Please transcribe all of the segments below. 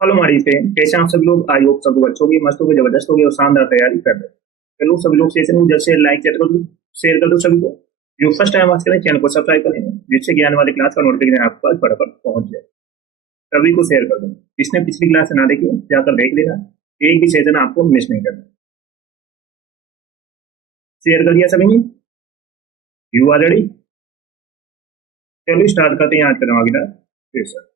Hello हमारी से कैसे हैं आप सब लोग। आई होप सब लोग अच्छे होंगे, मस्त होंगे, जबरदस्त होंगे और शानदार तैयारी कर रहे हैं। चलो सभी लोग सेशन को जल्द से लाइक शेयर कर दो सभी को। जो फर्स्ट टाइम आज करें चैनल को सब्सक्राइब करें, जिससे ज्ञान वाली क्लास का नोटिफिकेशन आपके पास फटाफट पहुंच जाए। सभी को शेयर कर दो। जिसने पिछली क्लास ना देखी हो, जाकर देख लेना। एक भी सेशन आपको मिस नहीं करना। शेयर कर दिया सभी ने? You are ready? चलो स्टार्ट करते हैं आज का अगला session.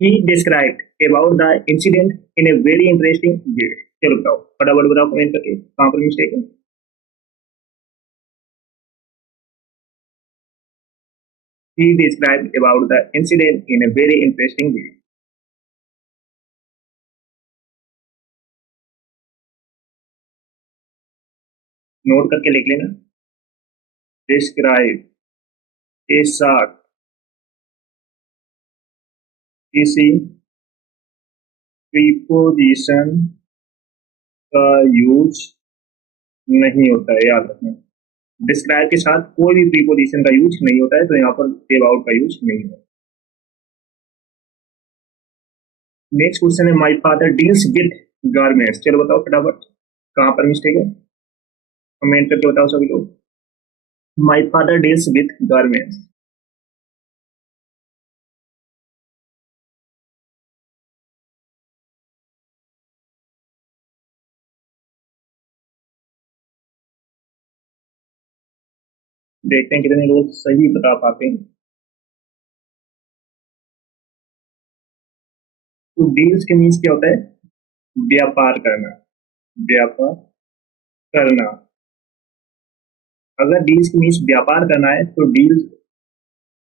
He described about the incident in a very interesting way. चलो बताओ, फटाफट बताओ कमेंट करके कहाँ पर मिस्टेक है। He described about the incident in a very interesting way. Note करके लिख लेना। Describe के साथ किसी प्रीपोजिशन का यूज नहीं होता है, याद रखना। डिस्क्राइब के साथ कोई भी प्रीपोजिशन का यूज नहीं होता है, तो यहाँ पर अबाउट का यूज नहीं होता। नेक्स्ट क्वेश्चन है, my father deals with garments. चलो बताओ फटाफट कहाँ पर मिस्टेक है, कमेंट करके बताओ सभी लोग। My father deals with garments. देखते हैं कितने लोग सही बता पाते हैं। तो डील्स के मीन्स क्या होता है? व्यापार करना, व्यापार करना। अगर डील्स के मीन्स व्यापार करना है तो डील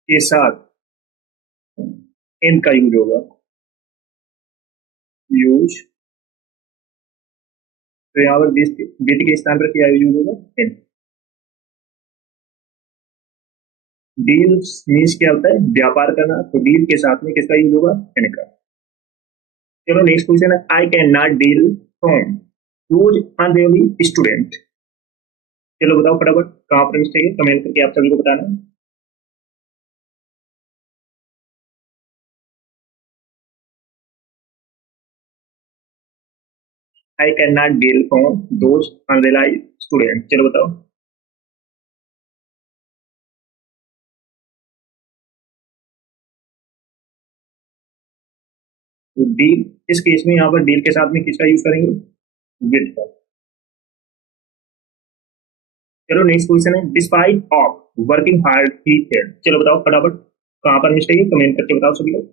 के साथ इन का यूज होगा, यूज। तो यहाँ पर विद के स्थान पर क्या यूज होगा? इन। डील्स मीन्स क्या होता है? व्यापार करना, तो डील के साथ में किसका यूज होगा? इन का। चलो नेक्स्ट क्वेश्चन है, I can not deal from rose unreally student. चलो बताओ फटाफट कहाँ पर मिस्टेक है, कमेंट करके आप सभी को बताना। I can not deal from those unrealise student. चलो बताओ। तो डील, इस केस में यहाँ पर डील के साथ में किसका यूज करेंगे? विद का। चलो नेक्स्ट क्वेश्चन है, despite of working hard he failed. चलो बताओ फटाफट कहाँ पर मिस्टेक है, कमेंट करके बताओ सभी लोग।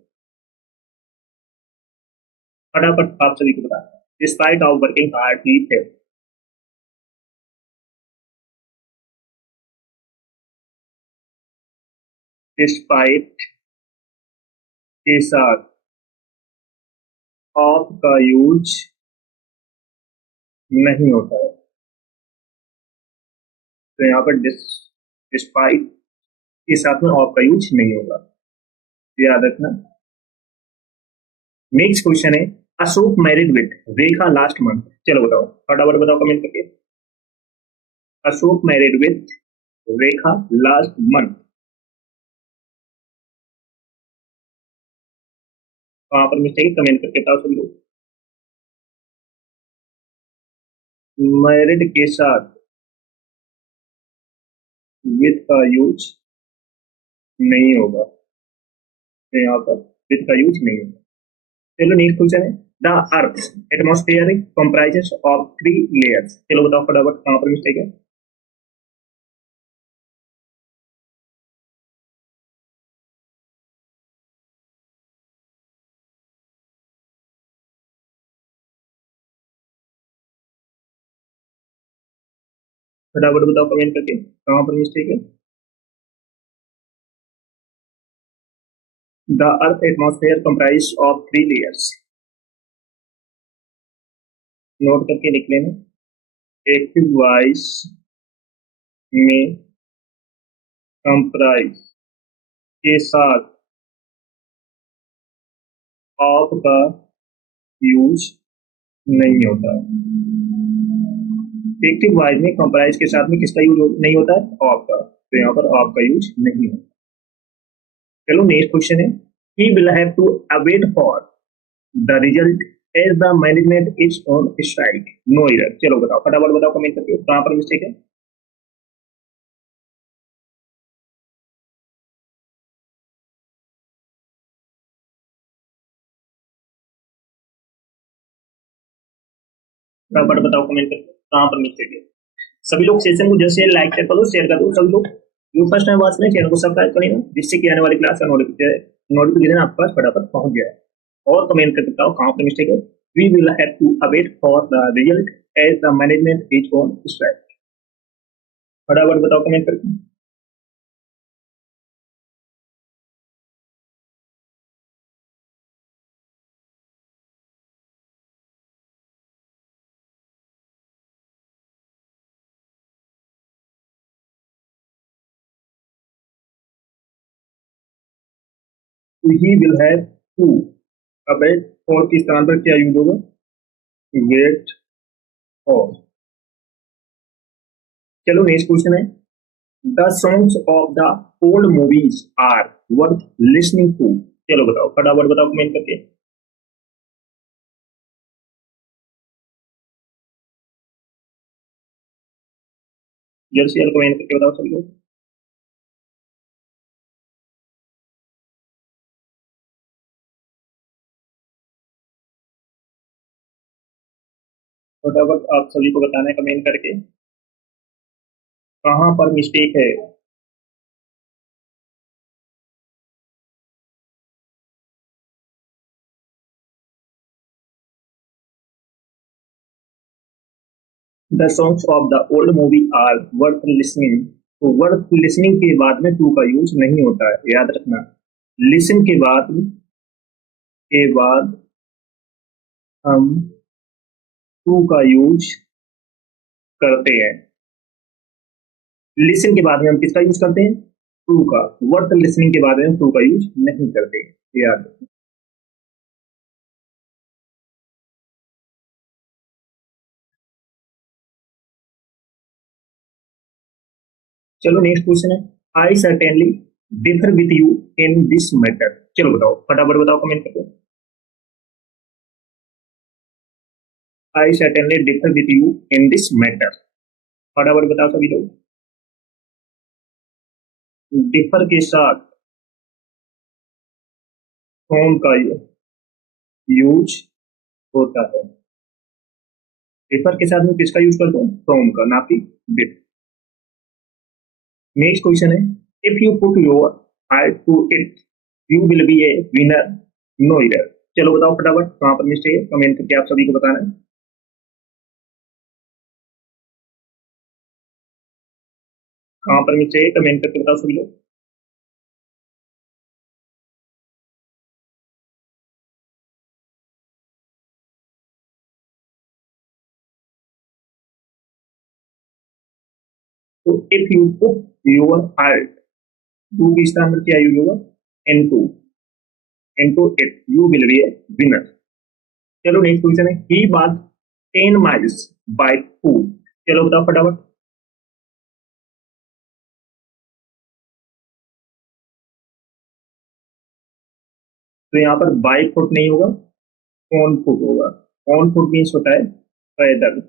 फटाफट आप सभी को बताना। Despite of working hard he failed. Despite के साथ ऑफ का यूज नहीं होता है, तो यहाँ पर डिस्पाइट के साथ में ऑफ का यूज नहीं होगा, याद रखना। नेक्स्ट क्वेश्चन है, Ashok married with Rekha last month. चलो बताओ फटाफट बताओ कमेंट करके। Ashok married with Rekha last month. वहां पर मिस्टेक, कमेंट करके बताओ सभी लोग। मैरिड के साथ विद का यूज नहीं होगा, तो यहाँ पर विद का यूज नहीं होगा। चलो नेक्स्ट क्वेश्चन है, the earth atmosphere comprises of 3 layers. चलो बताओ फटाफट कहां पर मिस्टेक है। फटाफट बताओ कमेंट करके कहां पर मिस्टेक है। The earth atmosphere comprise of 3 layers. Note करके लिख लेना। एक्टिव वॉइस में कंप्राइज के साथ ऑफ का यूज नहीं होता। एक्टिव वॉइस में कंप्राइज के साथ में किसका यूज नहीं होता है? ऑफ का, तो यहाँ पर ऑफ का यूज नहीं होता। चलो नेक्स्ट क्वेश्चन है, he will have to await for the result as the management is on strike, no error. चलो बताओ, फटाफट बताओ कमेंट करके कहाँ पर मिस्टेक है। फटाफट बताओ कमेंट करके कहाँ पर मिस्टेक है। सभी लोग सेशन को जैसे लाइक कर दो, शेयर कर दो। सभी लोग जो फर्स्ट टाइम वॉच में चैनल को सब्सक्राइब करेंगे, जिससे कि आने वाली क्लास का नोटिफिकेशन आपके पास फटाफट पहुंच जाए। और कमेंट करके बताओ कहाँ पर मिस्टेक है। We will have to await for the result as the management is on strike. फटाफट बताओ कमेंट करके। He will have to await for के स्थान पर क्या यूज होगा, वेट फॉर। चलो नेक्स्ट क्वेश्चन है, the songs of the old movies are worth listening to. चलो बताओ, फटाफट बताओ कमेंट करके। जल्द से जल्द कमेंट करके बताओ सभी लोग। फटाफट आप सभी को बताना है कमेंट करके कहाँ पर मिस्टेक है। The songs of the old movie are worth listening. तो वर्थ लिसनिंग के बाद में टू का यूज नहीं होता है, याद रखना। लिसन के बाद हम टू का यूज करते हैं। लिसन के बाद में हम किसका यूज करते हैं, टू का। वर्थ लिसनिंग के बाद में हम टू का यूज नहीं करते, याद रखना। चलो नेक्स्ट क्वेश्चन है, I certainly differ with you in this matter. चलो बताओ, फटाफट बताओ कमेंट करके। I certainly differ with you in this matter. फटाफट बताओ सभी लोग। डिफर के साथ फ्रॉम का यूज होता है। डिफर के साथ में किसका यूज करते हैं, फ्रॉम का, ना कि विथ। नेक्स्ट क्वेश्चन है, if you put your heart to it you will be a winner, no error. चलो बताओ फटाफट कहां पर मिस्टेक है, कमेंट करके आप सभी को बताना है। कहां पर मिस्टेक है, कमेंट करके बताओ सभी लोग। तो if you put your heart, to की स्थान पर क्या यूज होगा, into it you will be a winner. चलो नेक्स्ट क्वेश्चन है, he walk 10 miles by foot. चलो बताओ फटाफट। तो यहाँ पर बाय फुट नहीं होगा, ऑन फुट होगा। ऑन फुट मीन्स होता है पैदल।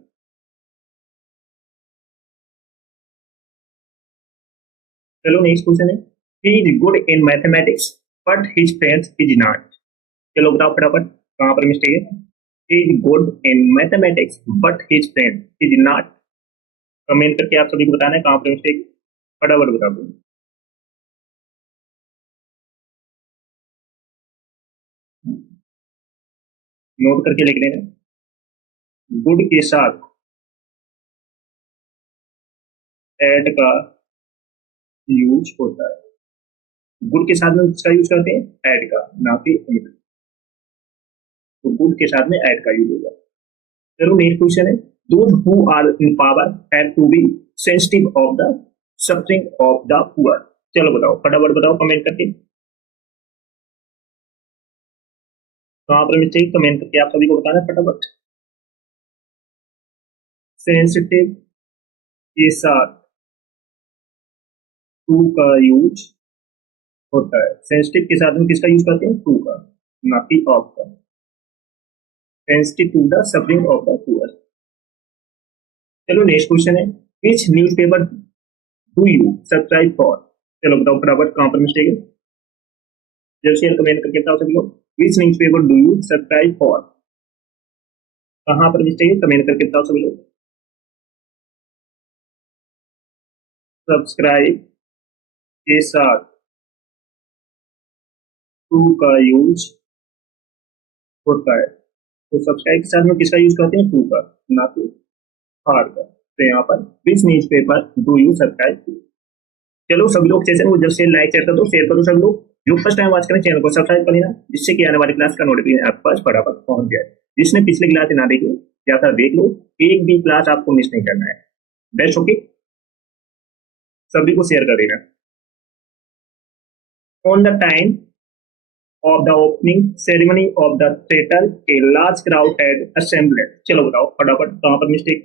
चलो नेक्स्ट क्वेश्चन है, he is good in mathematics but his friends is not. चलो बताओ फटाफट कहां पर मिस्टेक है। He is good in mathematics but his friend is not. Comment करके आप सभी को बताना है कहां पर मिस्टेक, फटाफट बता दो। नोट करके लिख लेना, गुड के साथ एड का यूज होता है। गुड के साथ में किसका यूज करते हैं, एड का, ना कि इनका। तो गुड के साथ में एड का यूज होगा। चलो नेक्स्ट क्वेश्चन है, those who are in power have to be sensitive of the suffering of the poor. चलो बताओ फटाफट बताओ कमेंट करके कहां पर मिस्टेक, कमेंट करके आप सभी को बताना है फटाफट। सेंसिटिव के साथ टू का यूज होता है। सेंसिटिव के साथ में किसका यूज करते हैं, टू का, ना कि ऑफ का। Sensitive to the suffering of the poor. चलो नेक्स्ट क्वेश्चन है, which newspaper do you subscribe for? चलो बताओ फटाफट कहाँ पर मिस्टेक है, जल्द शेयर कमेंट करके बताओ सभी लोग। Which newspaper do you subscribe for, कहाँ पर मिस्टेक है कमेंट करके बताओ सभी लोग। सब्सक्राइब के साथ टू का यूज होता है, तो सब्सक्राइब के साथ में किसका यूज करते हैं, टू का, ना कि हार्ड का। तो यहाँ पर which newspaper do you subscribe to. चलो सभी लोग सेशन को जब से लाइक शेयर कर दो, शेयर करो सभी लोग। जो फर्स्ट टाइम वॉच करें चैनल को सब्सक्राइब कर लेना, जिससे कि आने वाली क्लास का नोटिफिकेशन आपके पास फटाफट पहुंच जाए। जिसने पिछले क्लास ना देखी जाकर देख लो, एक भी क्लास आपको मिस नहीं करना है। बेस्ट ओके, सभी को शेयर कर देना। On the time of the opening ceremony of the theater, a large crowd had assembled. चलो बताओ फटाफट कहाँ पर mistake.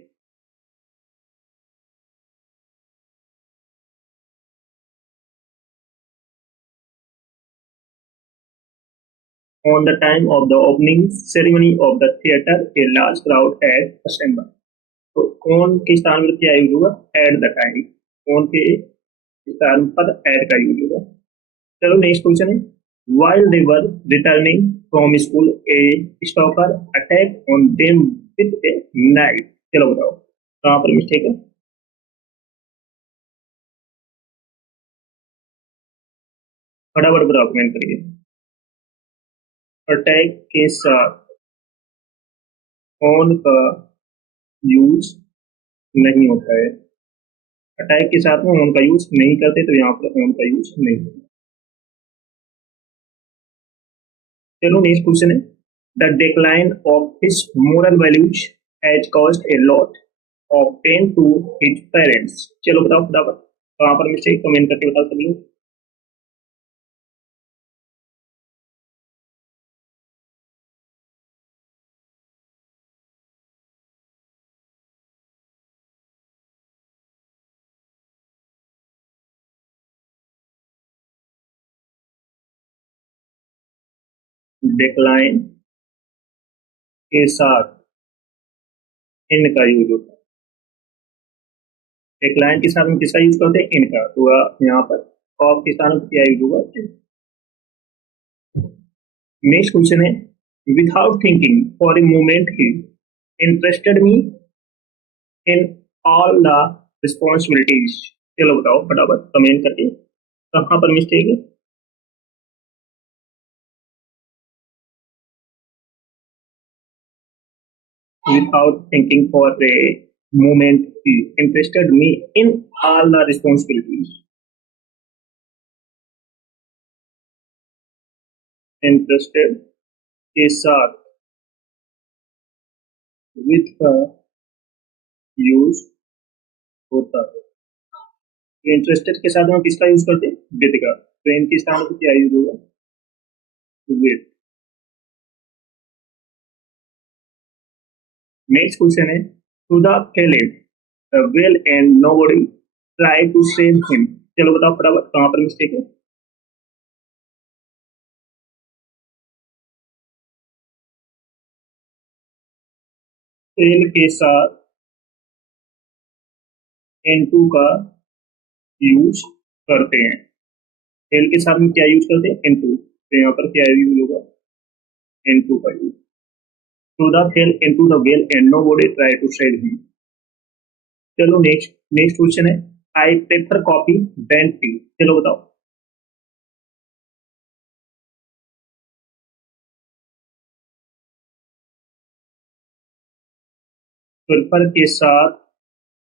On the time of the opening ceremony of the theater, a large crowd had assembled. तो कौन के स्थान पर क्या यूज होगा, एट द टाइम। कौन के स्थान पर एट का यूज होगा। चलो नेक्स्ट क्वेश्चन है, while they were returning from school, a stalker attacked on them with a knife. चलो बताओ कहाँ पर मिस्टेक है। फटाफट बताओ कमेंट करिए। अटैक के साथ ऑन का यूज नहीं होता है, अटैक के साथ में ऑन का यूज नहीं करते, तो यहाँ पर ऑन का यूज नहीं होता। चलो नेक्स्ट क्वेश्चन है, the decline of his moral values has caused a lot of pain to his parents. चलो बताओ फटाफट कहाँ पर मिस्टेक कमेंट करके बताओ सभी लोग। डिक्लाइन के साथ इनका यूज होता है, डिक्लाइन के साथ में किसका यूज करते हैं, इनका, तो यहाँ पर ऑफ के स्थान पर क्या यूज होगा। नेक्स्ट क्वेश्चन है, without thinking for a moment he interested me in all the responsibilities. चलो बताओ फटाफट कमेंट करके कहाँ पर मिस्टेक है। without thinking for a moment he interested me in all the responsibilities. Interested के साथ with का यूज होता है, इंटरेस्टेड के साथ हम किसका यूज करते हैं, विद का, तो इनके स्थान पर क्या यूज होगा, विद। नेक्स्ट क्वेश्चन है, to the fell well and nobody try to save him. चलो बताओ फटाफट कहाँ पर मिस्टेक है। फेल के साथ N2 का यूज करते हैं, फेल के साथ में क्या यूज करते हैं, N2, तो यहाँ पर क्या यूज होगा, N2 का use. To the fell into the well and nobody try to save him। चलो नेक्स्ट नेक्स्ट क्वेश्चन है, I prefer coffee than tea. चलो बताओ। प्रेफर के साथ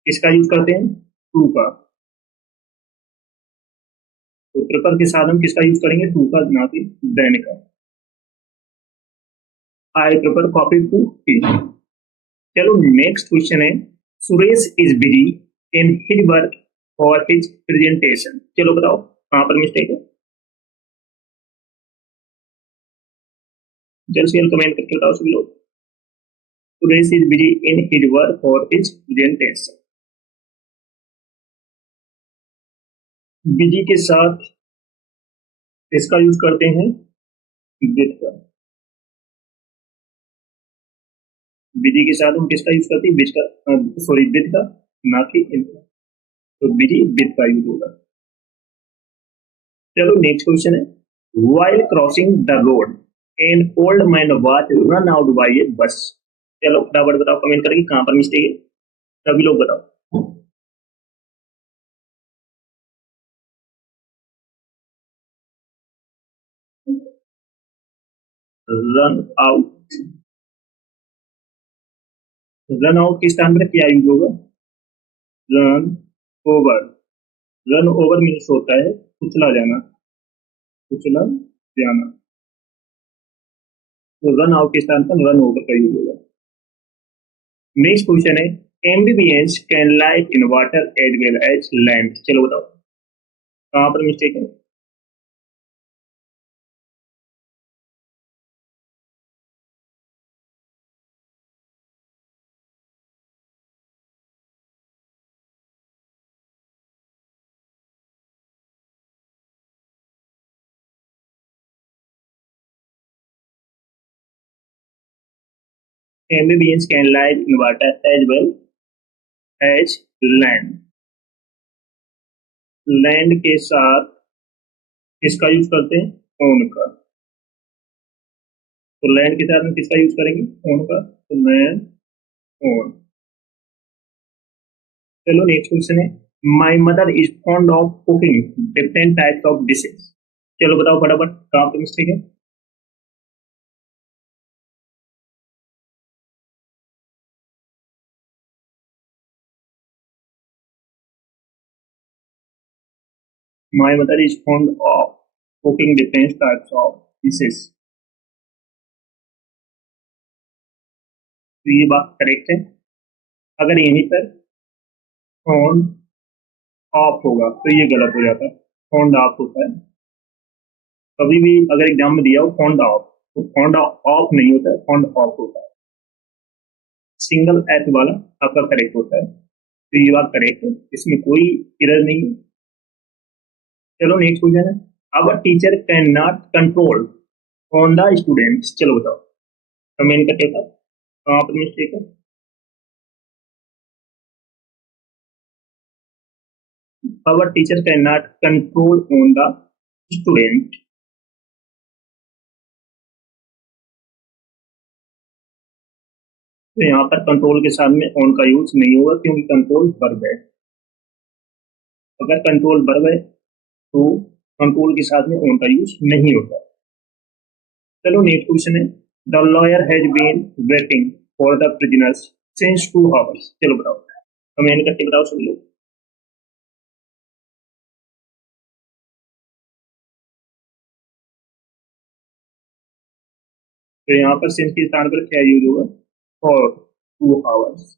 किसका यूज करते हैं, टू का, तो प्रेफर के साथ हम किसका यूज करेंगे, टू का, ना कि देन का। I prefer coffee to tea. चलो नेक्स्ट क्वेश्चन है, Suresh is busy in his work for his presentation. चलो बताओ कहाँ पर मिस्टेक है, जल्द से जल्द कमेंट करके बताओ सभी लोग। Suresh is busy in his work for his presentation. Busy के साथ इसका यूज करते हैं विद का, विधि के साथ हम किसका यूज करते हैं, विच का, सॉरी विद का, ना कि इन का। तो विधि विद का यूज होगा। चलो नेक्स्ट क्वेश्चन है, while crossing the road an old man was run out by a bus. चलो फटाफट बताओ, कमेंट करके कहां पर मिस्टेक है, सभी लोग बताओ। रन आउट, रन आउट के स्थान पर क्या यूज होगा, run over. Run over means होता है कुचला जाना, कुचला जाना। तो रन आउट के स्थान पर रन ओवर का यूज होगा। नेक्स्ट क्वेश्चन है, amphibians can live in water as well as land. चलो बताओ कहां पर मिस्टेक है। Amphibians can live in water as well as land. Land के साथ किसका यूज करते हैं, ओन का। तो लैंड के साथ में किसका यूज करेंगे, ओन का। तो लैंड, ओन। चलो नेक्स्ट क्वेश्चन है, my mother is fond of cooking different types of dishes. चलो बताओ फटाफट कहाँ पे मिस्टेक है। My mother is fond of cooking different types of dishes. तो ये बात करेक्ट है। अगर यहीं पर फॉन्ड ऑफ होगा तो ये गलत हो जाता है, फॉन्ड ऑफ होता है। कभी भी अगर एग्जाम में दिया हो फॉन्ड ऑफ, तो फॉन्ड ऑफ नहीं होता है, फॉन्ड ऑफ होता है। सिंगल एच वाला आपका करेक्ट होता है। तो ये बात करेक्ट है, इसमें कोई एरर नहीं है। चलो नेक्स्ट क्वेश्चन है, our teacher can not control on the students. चलो बताओ कमेंट करके बताओ कहाँ पर मिस्टेक है। Our teacher can not control on the student. तो यहाँ पर कंट्रोल के साथ में ऑन का यूज नहीं होगा क्योंकि कंट्रोल वर्ब है। अगर कंट्रोल वर्ब है तो कंट्रोल के साथ में ऑन का यूज नहीं होता। चलो नेक्स्ट क्वेश्चन है, the lawyer has been waiting for the prisoners since 2 hours. चलो बताओ कमेंट करके बताओ सभी लोग। तो यहाँ पर सिंस के स्थान पर क्या यूज होगा, फॉर 2 आवर्स।